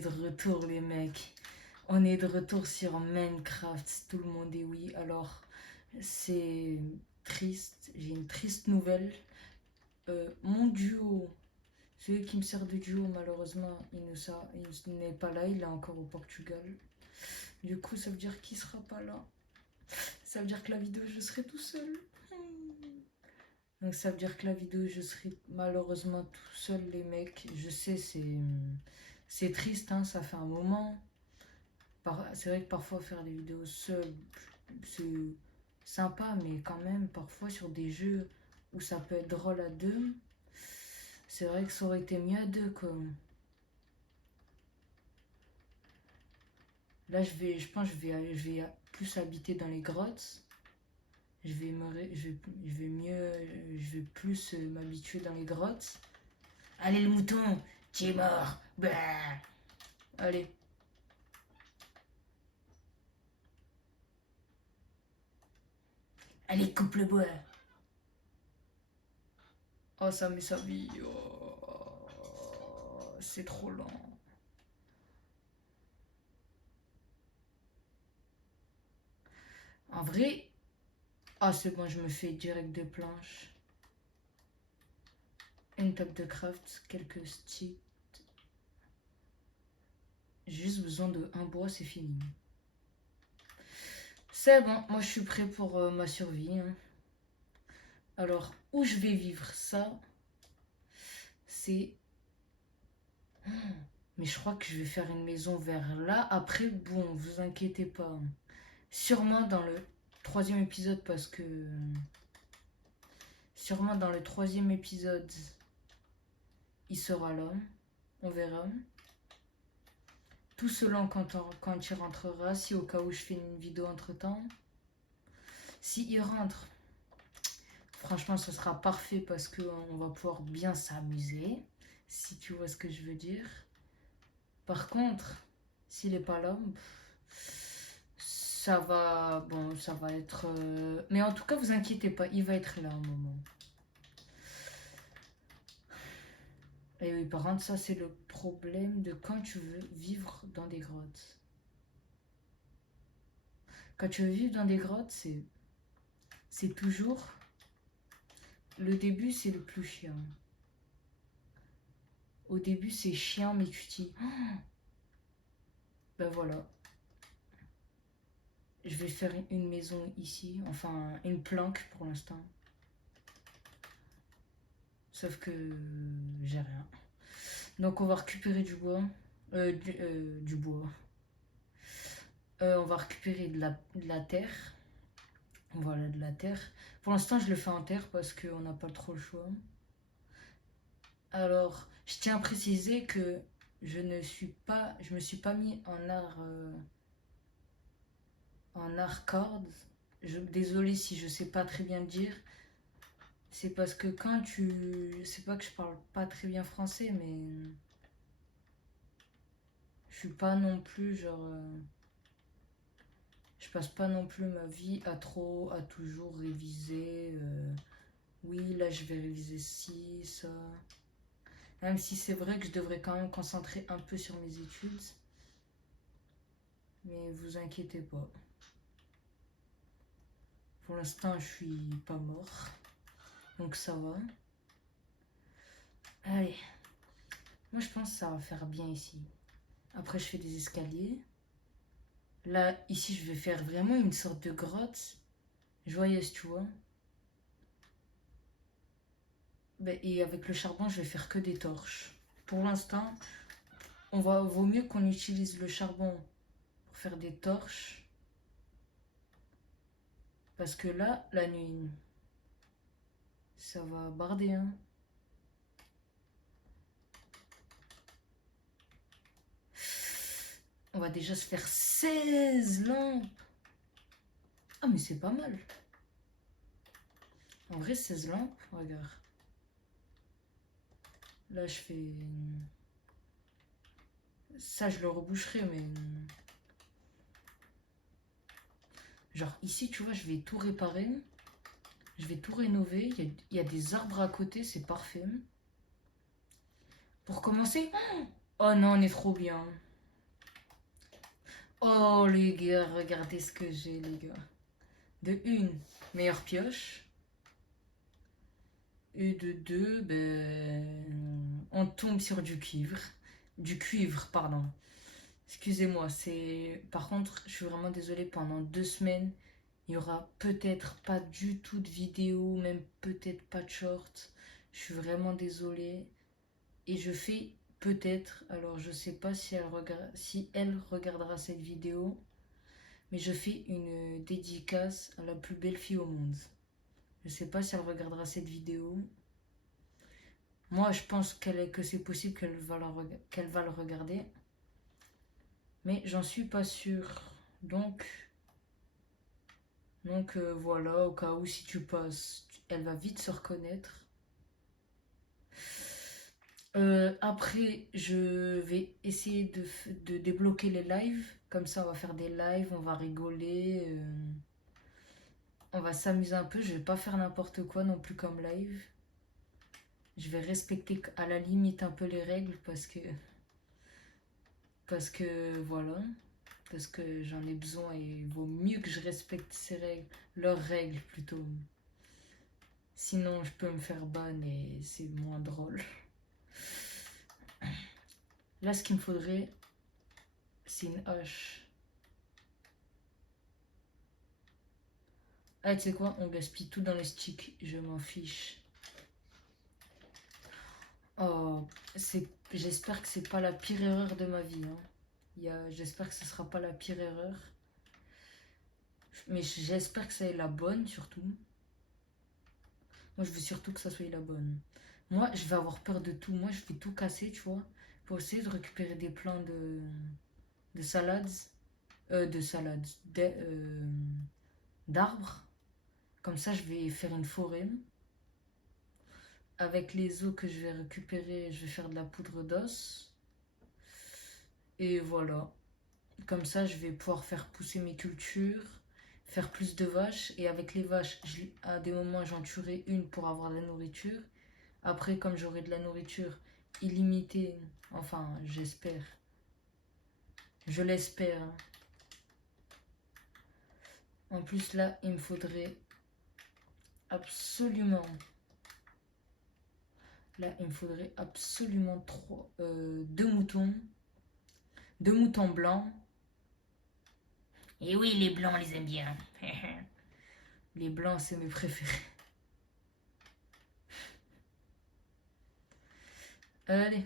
est de retour les mecs. On est de retour sur Minecraft. Tout le monde est oui. Alors, c'est triste. J'ai une triste nouvelle. Mon duo, celui qui me sert de duo, malheureusement, il n'est pas là. Il est encore au Portugal. Du coup, ça veut dire qu'il sera pas là. Ça veut dire que la vidéo, je serai tout seul. Donc ça veut dire que la vidéo, je serai malheureusement tout seul, les mecs. Je sais, c'est triste, hein, ça fait un moment. C'est vrai que parfois faire des vidéos seul, c'est sympa, mais quand même, parfois sur des jeux où ça peut être drôle à deux, c'est vrai que ça aurait été mieux à deux, quoi. Là, je pense que je vais plus habiter dans les grottes. Je vais mieux, je vais plus m'habituer dans les grottes. Allez, le mouton, tu es mort. Bah. Allez. Allez, coupe le bois. Oh, ça met sa vie. Oh, c'est trop lent. En vrai, ah c'est bon, je me fais direct des planches. Une table de craft, quelques sticks. J'ai juste besoin de un bois, c'est fini. C'est bon, moi je suis prêt pour ma survie. Hein. Alors, où je vais vivre ça, c'est... Mais je crois que je vais faire une maison vers là. Après, bon, vous inquiétez pas. Sûrement dans le troisième épisode parce que... Sûrement dans le troisième épisode, il sera là. On verra. Tout selon quand il rentrera, si au cas où je fais une vidéo entre temps. Si il rentre, franchement, ce sera parfait parce qu'on va pouvoir bien s'amuser. Si tu vois ce que je veux dire. Par contre, s'il n'est pas là, ça va... Bon, ça va être... Mais en tout cas, vous inquiétez pas, il va être là un moment. Et oui, par contre, ça, c'est le problème de quand tu veux vivre dans des grottes. Quand tu veux vivre dans des grottes, c'est toujours... Le début, c'est le plus chiant. Au début, c'est chiant, mais tu te dis... Oh, ben voilà. Je vais faire une maison ici. Enfin, une planque pour l'instant. Sauf que j'ai rien. Donc, on va récupérer du bois. Du bois. On va récupérer de la terre. Voilà, de la terre. Pour l'instant, je le fais en terre parce qu'on n'a pas trop le choix. Alors, je tiens à préciser que je me suis pas mis en hardcore. Désolée si je sais pas très bien le dire. C'est parce que quand tu... C'est pas que je parle pas très bien français, mais... Je suis pas non plus genre... Je passe pas non plus ma vie à toujours réviser. Oui, là je vais réviser ci, ça. Même si c'est vrai que je devrais quand même concentrer un peu sur mes études. Mais vous inquiétez pas. Pour l'instant, je suis pas mort. Donc ça va. Allez. Moi, je pense que ça va faire bien ici. Après, je fais des escaliers. Là, ici, je vais faire vraiment une sorte de grotte. Joyeuse, tu vois. Et avec le charbon, je vais faire que des torches. Pour l'instant, vaut mieux qu'on utilise le charbon pour faire des torches. Parce que là, la nuit, ça va barder, hein. On va déjà se faire 16 lampes. Ah, mais c'est pas mal. En vrai, 16 lampes, regarde. Là, je fais... Ça, je le reboucherai, mais... Genre, ici, tu vois, je vais tout réparer. Je vais tout rénover. Il y a des arbres à côté, c'est parfait. Pour commencer... Oh non, on est trop bien. Oh les gars, regardez ce que j'ai les gars. De une, meilleure pioche. Et de deux, ben, on tombe sur du cuivre. Du cuivre, pardon. Excusez-moi, c'est... Par contre, je suis vraiment désolée, pendant 2 semaines, il y aura peut-être pas du tout de vidéo, même peut-être pas de short. Je suis vraiment désolée. Et je fais peut-être, alors je sais pas si elle regardera cette vidéo, mais je fais une dédicace à la plus belle fille au monde. Je sais pas si elle regardera cette vidéo. Moi, je pense que c'est possible qu'elle va le regarder, mais j'en suis pas sûre. Donc, voilà, au cas où si tu passes, elle va vite se reconnaître. Après, je vais essayer de débloquer les lives. Comme ça, on va faire des lives, on va rigoler, on va s'amuser un peu. Je vais pas faire n'importe quoi non plus comme live. Je vais respecter à la limite un peu les règles parce que voilà, parce que j'en ai besoin et il vaut mieux que je respecte ces règles, leurs règles plutôt. Sinon, je peux me faire ban et c'est moins drôle. Là, ce qu'il me faudrait, c'est une hache. Ah, tu sais quoi, on gaspille tout dans les sticks, je m'en fiche. Oh, j'espère que c'est pas la pire erreur de ma vie. J'espère que ce sera pas la pire erreur. Mais j'espère que c'est la bonne surtout. Moi, je veux surtout que ça soit la bonne. Moi, je vais avoir peur de tout. Moi, je vais tout casser, tu vois, pour essayer de récupérer des plants de salades. De salades. D'arbres. Comme ça, je vais faire une forêt. Avec les os que je vais récupérer, je vais faire de la poudre d'os. Et voilà. Comme ça, je vais pouvoir faire pousser mes cultures, faire plus de vaches. Et avec les vaches, à des moments, j'en tuerai une pour avoir de la nourriture. Après, comme j'aurai de la nourriture illimitée, enfin, j'espère. Je l'espère. En plus, là, il me faudrait absolument... Là, il me faudrait absolument deux moutons. Deux moutons blancs. Et oui, les blancs, on les aime bien. Les blancs, c'est mes préférés. Allez.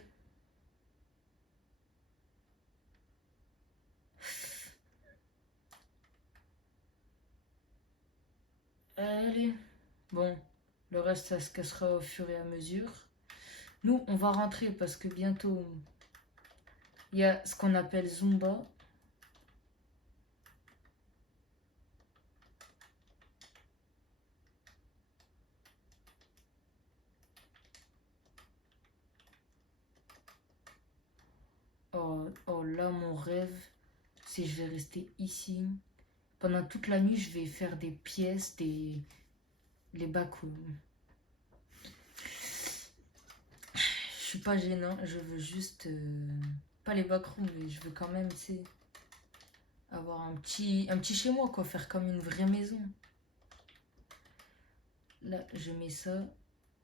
Allez. Bon, le reste, ça se cassera au fur et à mesure. Nous, on va rentrer parce que bientôt, il y a ce qu'on appelle Zumba. Oh, oh là, mon rêve, c'est je vais rester ici. Pendant toute la nuit, je vais faire des pièces, les backrooms. Je suis pas gênant, je veux juste... pas les backrooms, mais je veux quand même, tu sais, avoir un petit chez moi, quoi, faire comme une vraie maison. Là, je mets ça.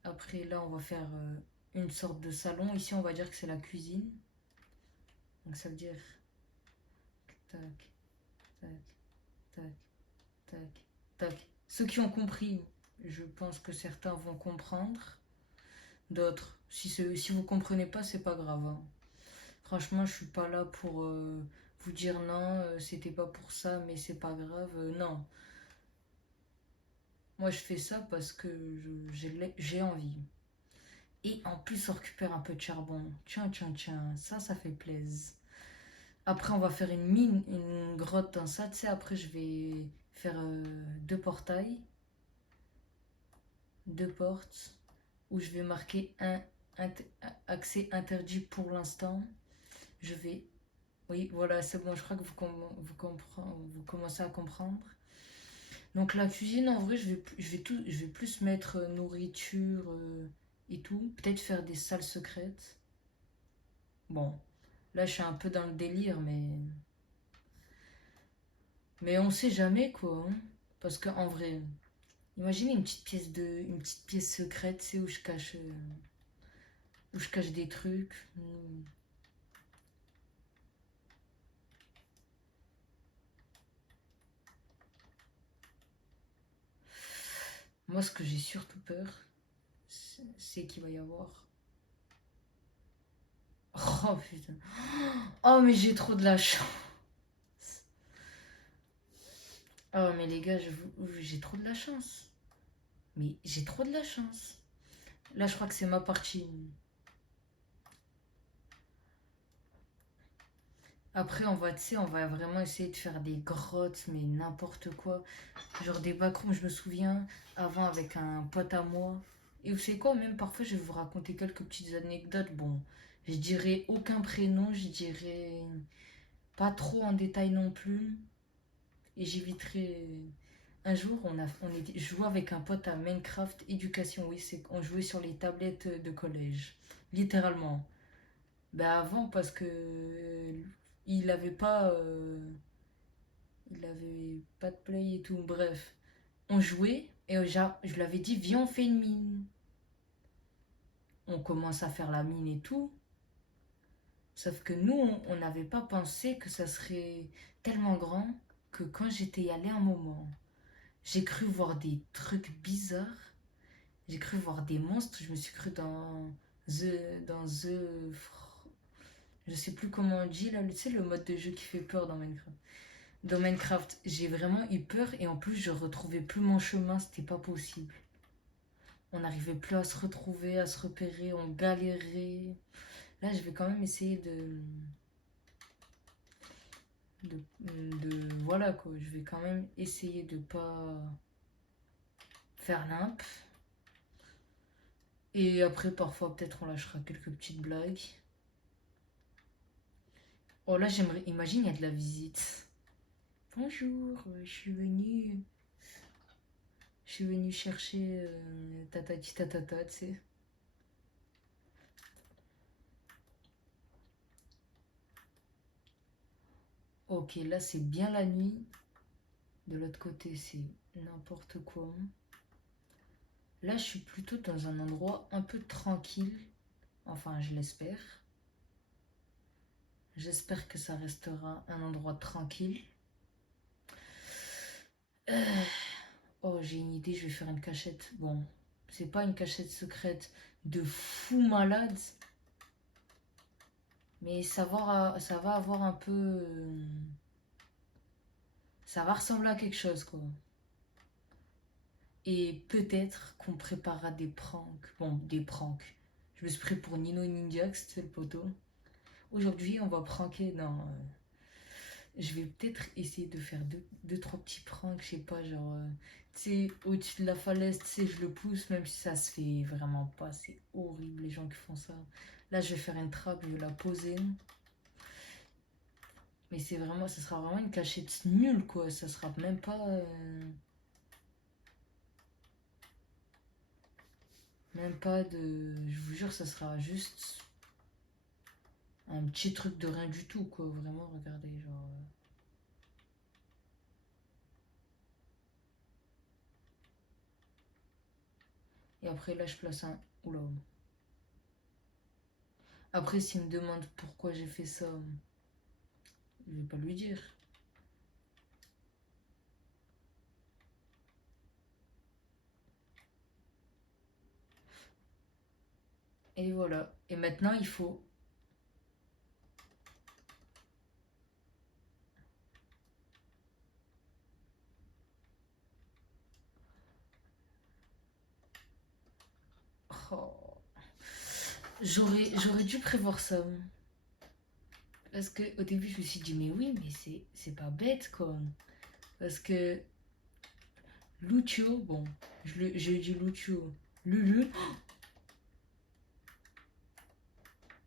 Après, là, on va faire une sorte de salon. Ici, on va dire que c'est la cuisine. Donc, ça veut dire tac, tac, tac, tac, tac. Ceux qui ont compris, je pense que certains vont comprendre. D'autres, si vous comprenez pas, c'est pas grave, hein. Franchement, je suis pas là pour vous dire non, c'était pas pour ça, mais c'est pas grave. Non, moi je fais ça parce que j'ai envie. Et en plus, on récupère un peu de charbon. Tiens, tiens, tiens, ça fait plaisir. Après, on va faire une mine, une grotte dans ça. Tu sais, après, je vais faire deux portails, deux portes, où je vais marquer accès interdit pour l'instant. Je vais... Oui, voilà, c'est bon, je crois que vous commencez à comprendre. Donc la cuisine, en vrai, je vais plus mettre nourriture et tout. Peut-être faire des salles secrètes. Bon, là, je suis un peu dans le délire, mais Mais on sait jamais quoi, hein. Parce qu'en vrai, imaginez une petite pièce secrète, c'est où je cache des trucs. Moi, ce que j'ai surtout peur, c'est qu'il va y avoir. Oh putain. Oh, mais j'ai trop de la chance. Oh, mais les gars, j'ai trop de la chance. Mais j'ai trop de la chance. Là, je crois que c'est ma partie. Après, on va vraiment essayer de faire des grottes, mais n'importe quoi. Genre des backrooms, je me souviens, avant avec un pote à moi. Et vous savez quoi, même parfois, je vais vous raconter quelques petites anecdotes. Bon, je dirais aucun prénom, je dirais pas trop en détail non plus. Et j'éviterai. Un jour, je jouais avec un pote à Minecraft Éducation. Oui, c'est on jouait sur les tablettes de collège. Littéralement. Ben avant, parce que il avait pas. Il avait pas de play et tout. Bref. On jouait et je lui avais dit, viens, on fait une mine. On commence à faire la mine et tout. Sauf que nous, on n'avait pas pensé que ça serait tellement grand que quand j'étais allé un moment, j'ai cru voir des trucs bizarres. J'ai cru voir des monstres. Je me suis cru dans The. Je sais plus comment on dit là. Tu sais, le mode de jeu qui fait peur dans Minecraft. Dans Minecraft, j'ai vraiment eu peur et en plus, je retrouvais plus mon chemin. C'était pas possible. On n'arrivait plus à se retrouver, à se repérer. On galérait. Là, je vais quand même essayer voilà quoi. Je vais quand même essayer de pas faire limp. Et après, parfois, peut-être on lâchera quelques petites blagues. Oh là, j'aimerais. Imagine, il y a de la visite. Bonjour, je suis venue chercher tatati tatata, tu sais. Ok, là c'est bien la nuit. De l'autre côté, c'est n'importe quoi. Là, je suis plutôt dans un endroit un peu tranquille. Enfin, je l'espère. J'espère que ça restera un endroit tranquille. Euh, Oh, j'ai une idée, je vais faire une cachette. Bon, c'est pas une cachette secrète de fou malade, mais ça va avoir un peu. Ça va ressembler à quelque chose, quoi. Et peut-être qu'on préparera des pranks. Bon, des pranks. Je me suis pris pour Nino Ninjax, c'est le poteau. Aujourd'hui, on va pranker. Non, je vais peut-être essayer de faire trois petits pranks. Je sais pas, genre. Tu sais, au-dessus de la falaise, tu sais, je le pousse, même si ça se fait vraiment pas. C'est horrible, les gens qui font ça. Là, je vais faire une trappe, je vais la poser. Mais c'est vraiment, ça sera vraiment une cachette nulle, quoi. Ça sera même pas. Même pas de. Je vous jure, ça sera juste un petit truc de rien du tout, quoi. Vraiment, regardez, genre. Et après, là, je place un. Oula. Après, s'il me demande pourquoi j'ai fait ça, je vais pas lui dire. Et voilà. Et maintenant, il faut. Oh. J'aurais dû prévoir ça. Parce que au début, je me suis dit, mais oui, mais c'est pas bête, quoi. Parce que Lucio, bon, je dis Lucio. Lulu,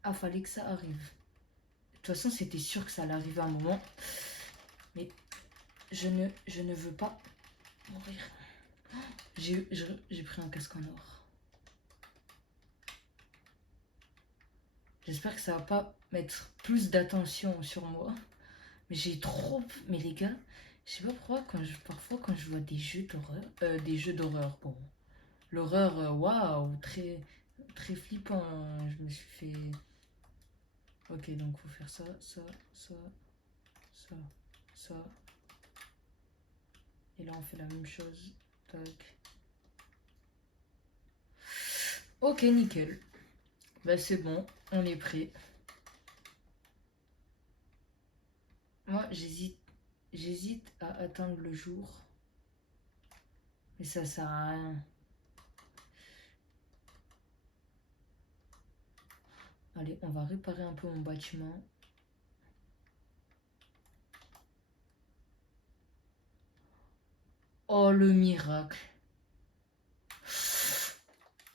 ah, fallait que ça arrive. De toute façon, c'était sûr que ça allait arriver à un moment. Mais je ne veux pas mourir. J'ai pris un casque en or. J'espère que ça va pas mettre plus d'attention sur moi. Mais j'ai trop. Mais les gars, Je sais pas pourquoi, parfois quand je vois des jeux d'horreur, bon, l'horreur, waouh, très flippant, hein. Je me suis fait. Ok, donc faut faire ça, ça, ça, ça, ça. Et là on fait la même chose. Tac. Ok, nickel. Bah c'est bon, on est prêt. Moi j'hésite à atteindre le jour. Mais ça sert à rien. Allez, on va réparer un peu mon bâtiment. Oh le miracle.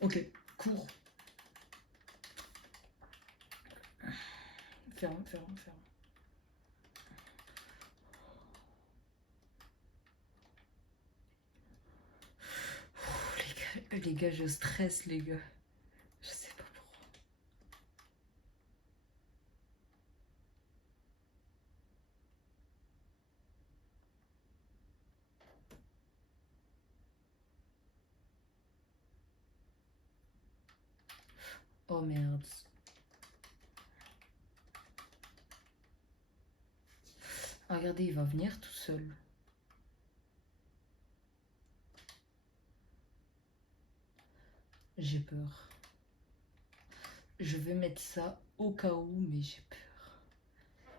Ok, cours. Ferme, ferme, ferme. Les gars, je stresse, les gars. Je sais pas pourquoi. Oh merde. Ah, regardez, il va venir tout seul. J'ai peur. Je vais mettre ça au cas où, mais j'ai peur.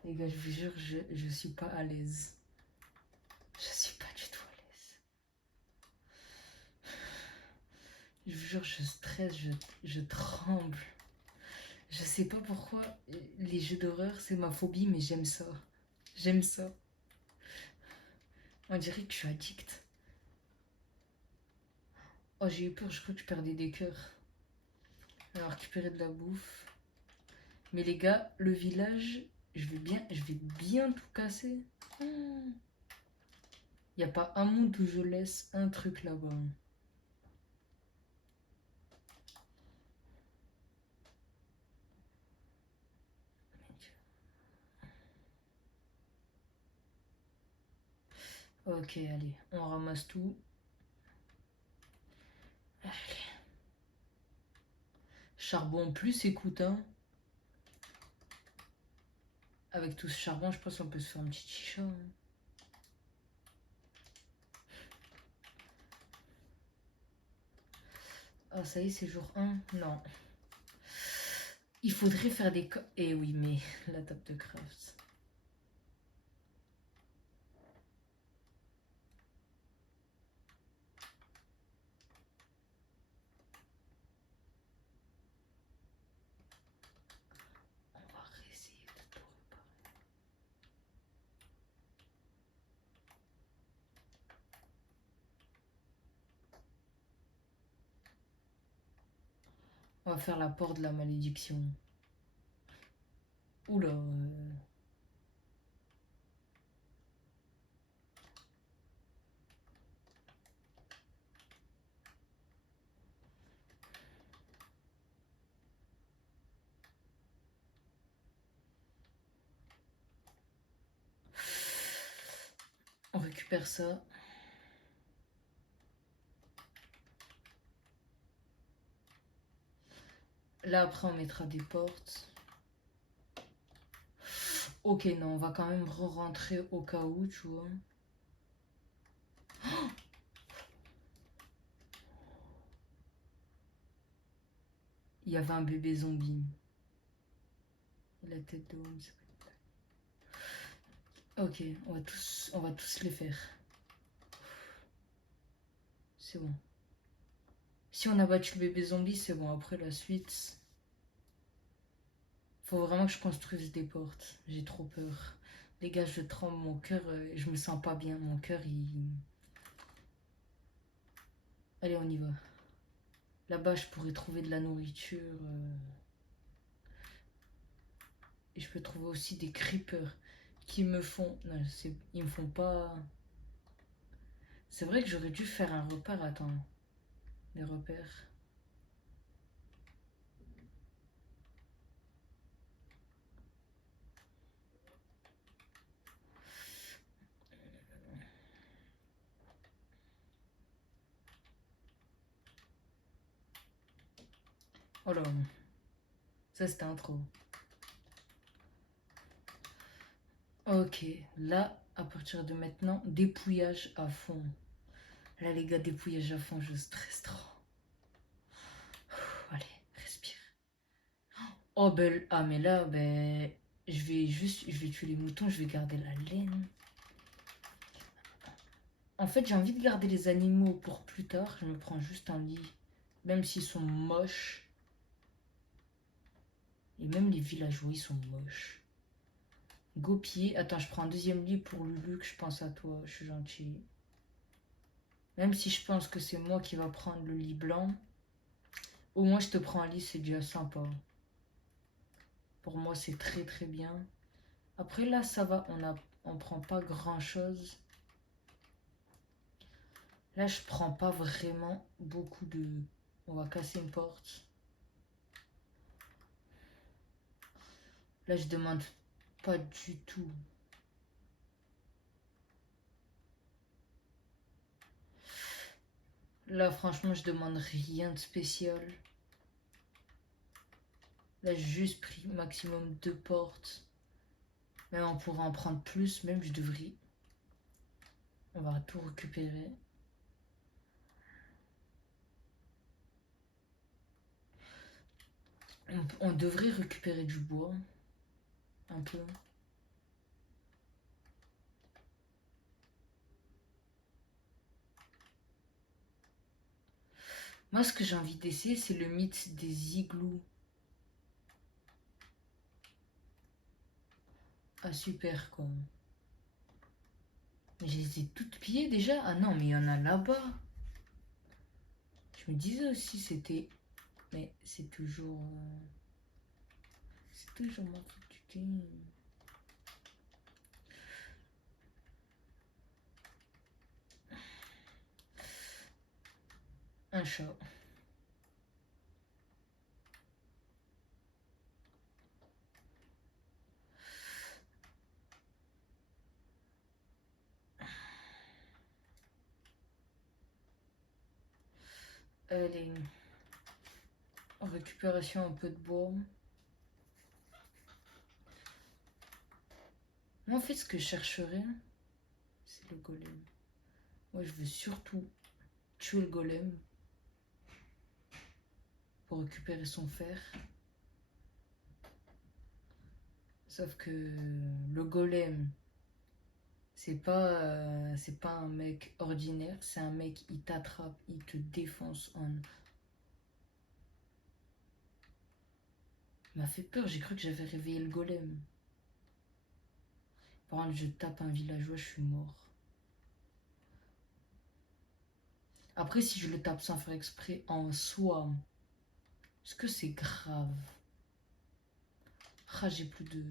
Les gars, je vous jure, je suis pas à l'aise. Je suis pas du tout à l'aise. Je vous jure, je stresse, je tremble. Je sais pas pourquoi les jeux d'horreur, c'est ma phobie, mais j'aime ça. J'aime ça. On dirait que je suis addict. Oh, j'ai eu peur, je crois que je perdais des cœurs. On va récupérer de la bouffe. Mais les gars, le village, je vais bien tout casser. Il n'y a pas un monde où je laisse un truc là-bas. Ok, allez, on ramasse tout. Allez. Charbon plus écoute, hein. Avec tout ce charbon, je pense qu'on peut se faire une petite chicha. Hein. Ah, ça y est, c'est jour 1. Non. Il faudrait faire des... Eh oui, mais la table de craft. On va essayer de tout réparer. On va faire la porte de la malédiction. Oula. On récupère ça. Là, après, on mettra des portes. Ok, non, on va quand même re-rentrer au cas où, tu vois. Il y avait un bébé zombie. La tête de Holmes. Ok, on va tous les faire. C'est bon. Si on a battu le bébé zombie, c'est bon. Après la suite, faut vraiment que je construise des portes. J'ai trop peur. Les gars, je tremble, mon cœur, je me sens pas bien. Mon cœur, il... Allez, on y va. Là-bas, je pourrais trouver de la nourriture. Et je peux trouver aussi des creepers qui me font... Non, ils me font pas... C'est vrai que j'aurais dû faire un repère. Attends. Les repères. Oh là, ça c'était un trop. Ok, là, à partir de maintenant, dépouillage à fond. Là, les gars, dépouillage à fond, je stresse trop. Allez, respire. Oh, ben, ah, mais là, ben, je vais tuer les moutons, je vais garder la laine. En fait, j'ai envie de garder les animaux pour plus tard. Je me prends juste un lit, même s'ils sont moches. Et même les villageois, ils sont moches. Gopier. Attends, je prends un deuxième lit pour Lulu, que je pense à toi. Je suis gentil. Même si je pense que c'est moi qui va prendre le lit blanc. Au moins, je te prends un lit, c'est déjà sympa. Pour moi, c'est très très bien. Après, là, ça va. On prend pas grand chose. Là, je prends pas vraiment beaucoup de... On va casser une porte. Là, je demande pas du tout. Là, franchement, je demande rien de spécial. Là, j'ai juste pris maximum 2 portes. Même on pourra en prendre plus, même je devrais. On va tout récupérer. On devrait récupérer du bois. Un peu. Moi, ce que j'ai envie d'essayer, c'est le mythe des igloos. Ah, super, quoi. Mais je les ai toutes pillées déjà. Ah non, mais il y en a là-bas. Je me disais aussi, c'était... Mais c'est toujours... C'est toujours ma faute du game. Un chat. Allez. Récupération un peu de bois. Moi, en fait, ce que je chercherais, c'est le golem. Moi, je veux surtout tuer le golem pour récupérer son fer. Sauf que le golem, c'est pas un mec ordinaire, c'est un mec, il t'attrape, il te défonce en... Il m'a fait peur, j'ai cru que j'avais réveillé le golem. Par contre, je tape un villageois, je suis mort. Après, si je le tape sans faire exprès en soi, est-ce que c'est grave? Ah, j'ai plus de...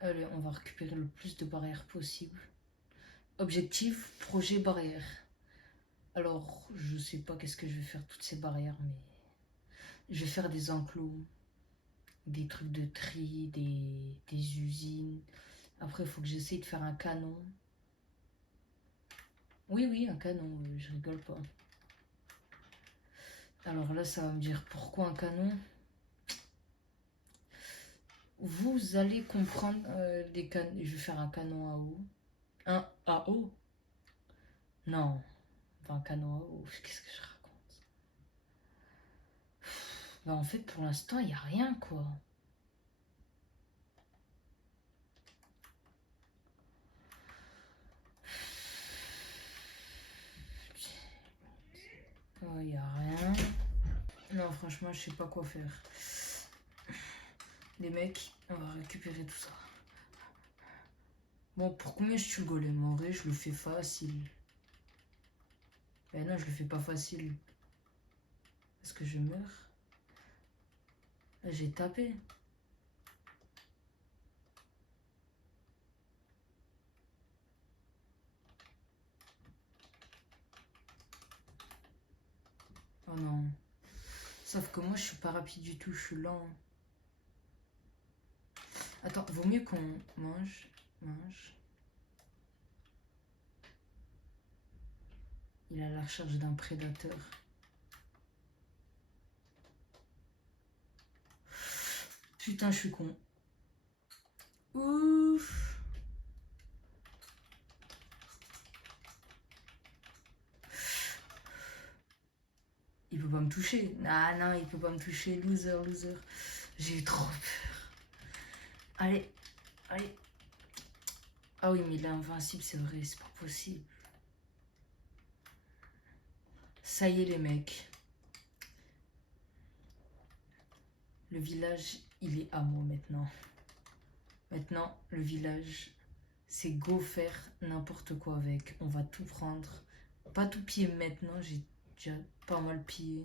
Allez, on va récupérer le plus de barrières possible. Objectif, projet barrière. Alors, je sais pas qu'est-ce que je vais faire toutes ces barrières, mais... Je vais faire des enclos, des trucs de tri, des usines. Après, il faut que j'essaye de faire un canon. Oui, oui, un canon, je rigole pas. Alors là, ça va me dire pourquoi un canon. Vous allez comprendre des canons. Je vais faire un canon à eau. Un à eau? Non, pas un canon à eau. Qu'est-ce que je raconte? Bah en fait, pour l'instant, il n'y a rien, quoi. Il n'y a rien. Non, franchement, je sais pas quoi faire. Les mecs, on va récupérer tout ça. Bon, pour combien je tue le golem? En vrai, je le fais facile. Ben non, je le fais pas facile. Est-ce que je meurs? Là, j'ai tapé. Oh non. Sauf que moi, je suis pas rapide du tout, je suis lent. Attends, vaut mieux qu'on mange. Mange. Il a la recherche d'un prédateur. Putain, je suis con. Ouf. Il peut pas me toucher. Ah non, il peut pas me toucher. Loser, loser. J'ai eu trop peur. Allez, allez. Ah oui, mais il est invincible, c'est vrai, c'est pas possible. Ça y est, les mecs. Le village, il est à moi maintenant. Maintenant, le village, c'est go faire n'importe quoi avec. On va tout prendre. Pas tout piller maintenant, j'ai déjà pas mal pillé.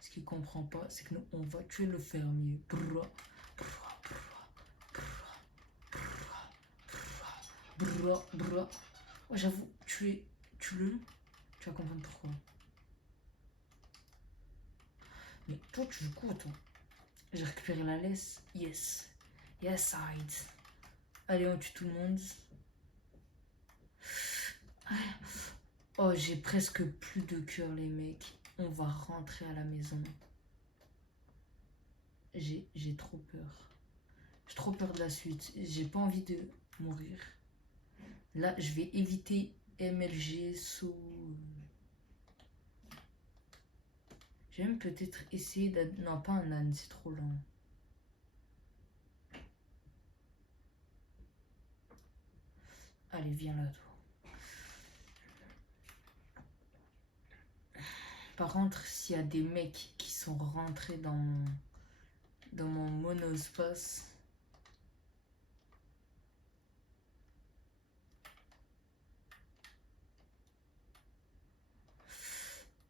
Ce qu'il comprend pas, c'est que nous, on va tuer le fermier. Brrra, brrra, brrra, brrra, brrra. Oh, j'avoue, tue-le. Tu vas comprendre pourquoi. Mais toi, tu veux quoi, toi? J'ai récupéré la laisse. Yes. Yes, side. Allez, on tue tout le monde. Oh, j'ai presque plus de cœur, les mecs. On va rentrer à la maison. J'ai trop peur. J'ai trop peur de la suite. J'ai pas envie de mourir. Là, je vais éviter MLG, saut. J'ai même peut-être essayé d'être... Non, pas un âne, c'est trop lent. Allez, viens là, toi. Par contre, s'il y a des mecs qui sont rentrés dans mon monospace...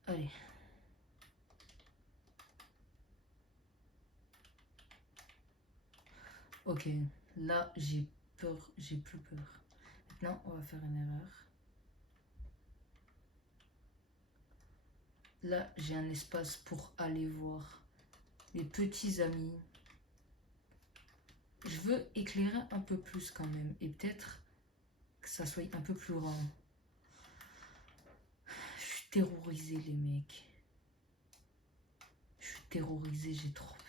Allez. Ok, là, j'ai peur, j'ai plus peur. Maintenant, on va faire une erreur. Là, j'ai un espace pour aller voir les petits amis. Je veux éclairer un peu plus quand même. Et peut-être que ça soit un peu plus grand. Je suis terrorisé, les mecs. Je suis terrorisé, j'ai trop peur.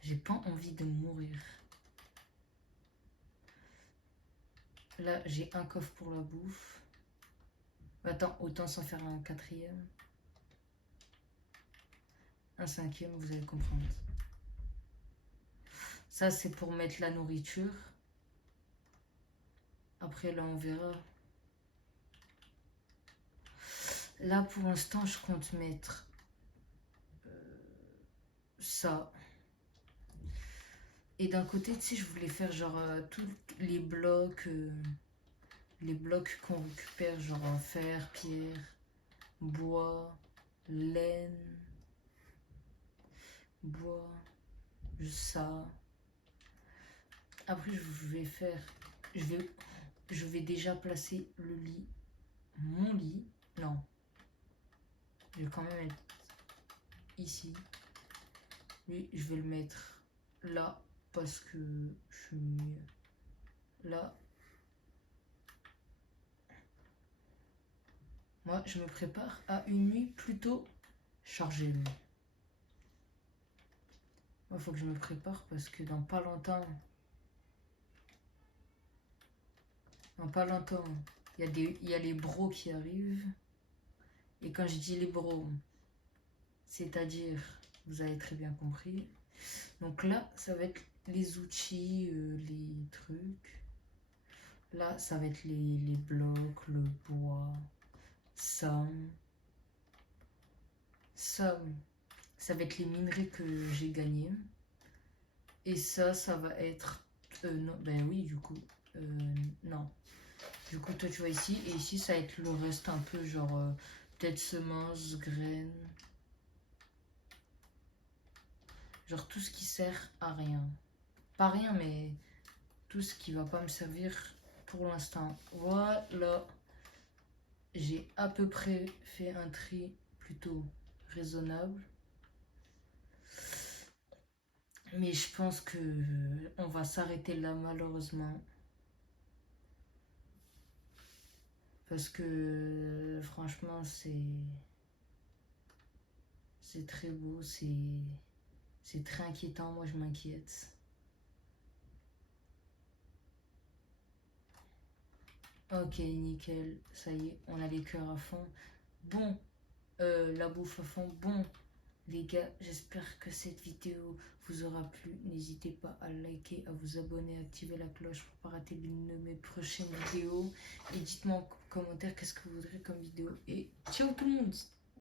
J'ai pas envie de mourir. Là, j'ai un coffre pour la bouffe. Attends, autant s'en faire un quatrième. Un cinquième, vous allez comprendre. Ça, c'est pour mettre la nourriture. Après, là, on verra. Là, pour l'instant, je compte mettre ça. Et d'un côté, tu sais, je voulais faire genre tous les blocs qu'on récupère, genre en fer, pierre, bois, laine, bois, ça. Après, je vais déjà placer le lit, mon lit. Non, je vais quand même mettre ici. Lui, je vais le mettre là parce que je suis mieux. Là, moi, je me prépare à une nuit plutôt chargée. Moi, faut que je me prépare parce que dans pas longtemps, il y a les bros qui arrivent. Et quand je dis les bros, c'est-à-dire, vous avez très bien compris. Donc là, ça va être les outils, les trucs. Là, ça va être les blocs, le bois, ça. Ça va être les minerais que j'ai gagnés. Et ça va être... non, ben oui, du coup. Non. Du coup, toi, tu vois ici. Et ici, ça va être le reste un peu genre... peut-être semences, graines. Genre tout ce qui sert à rien. Pas rien, mais tout ce qui va pas me servir pour l'instant. Voilà. J'ai à peu près fait un tri plutôt raisonnable. Mais je pense que on va s'arrêter là malheureusement. Parce que franchement c'est très beau, c'est très inquiétant, moi je m'inquiète. Ok, nickel, ça y est, on a les cœurs à fond. Bon, la bouffe à fond. Bon, les gars, j'espère que cette vidéo vous aura plu. N'hésitez pas à liker, à vous abonner, à activer la cloche pour ne pas rater l'une de mes prochaines vidéos. Et dites-moi en commentaire qu'est-ce que vous voudrez comme vidéo. Et ciao tout le monde!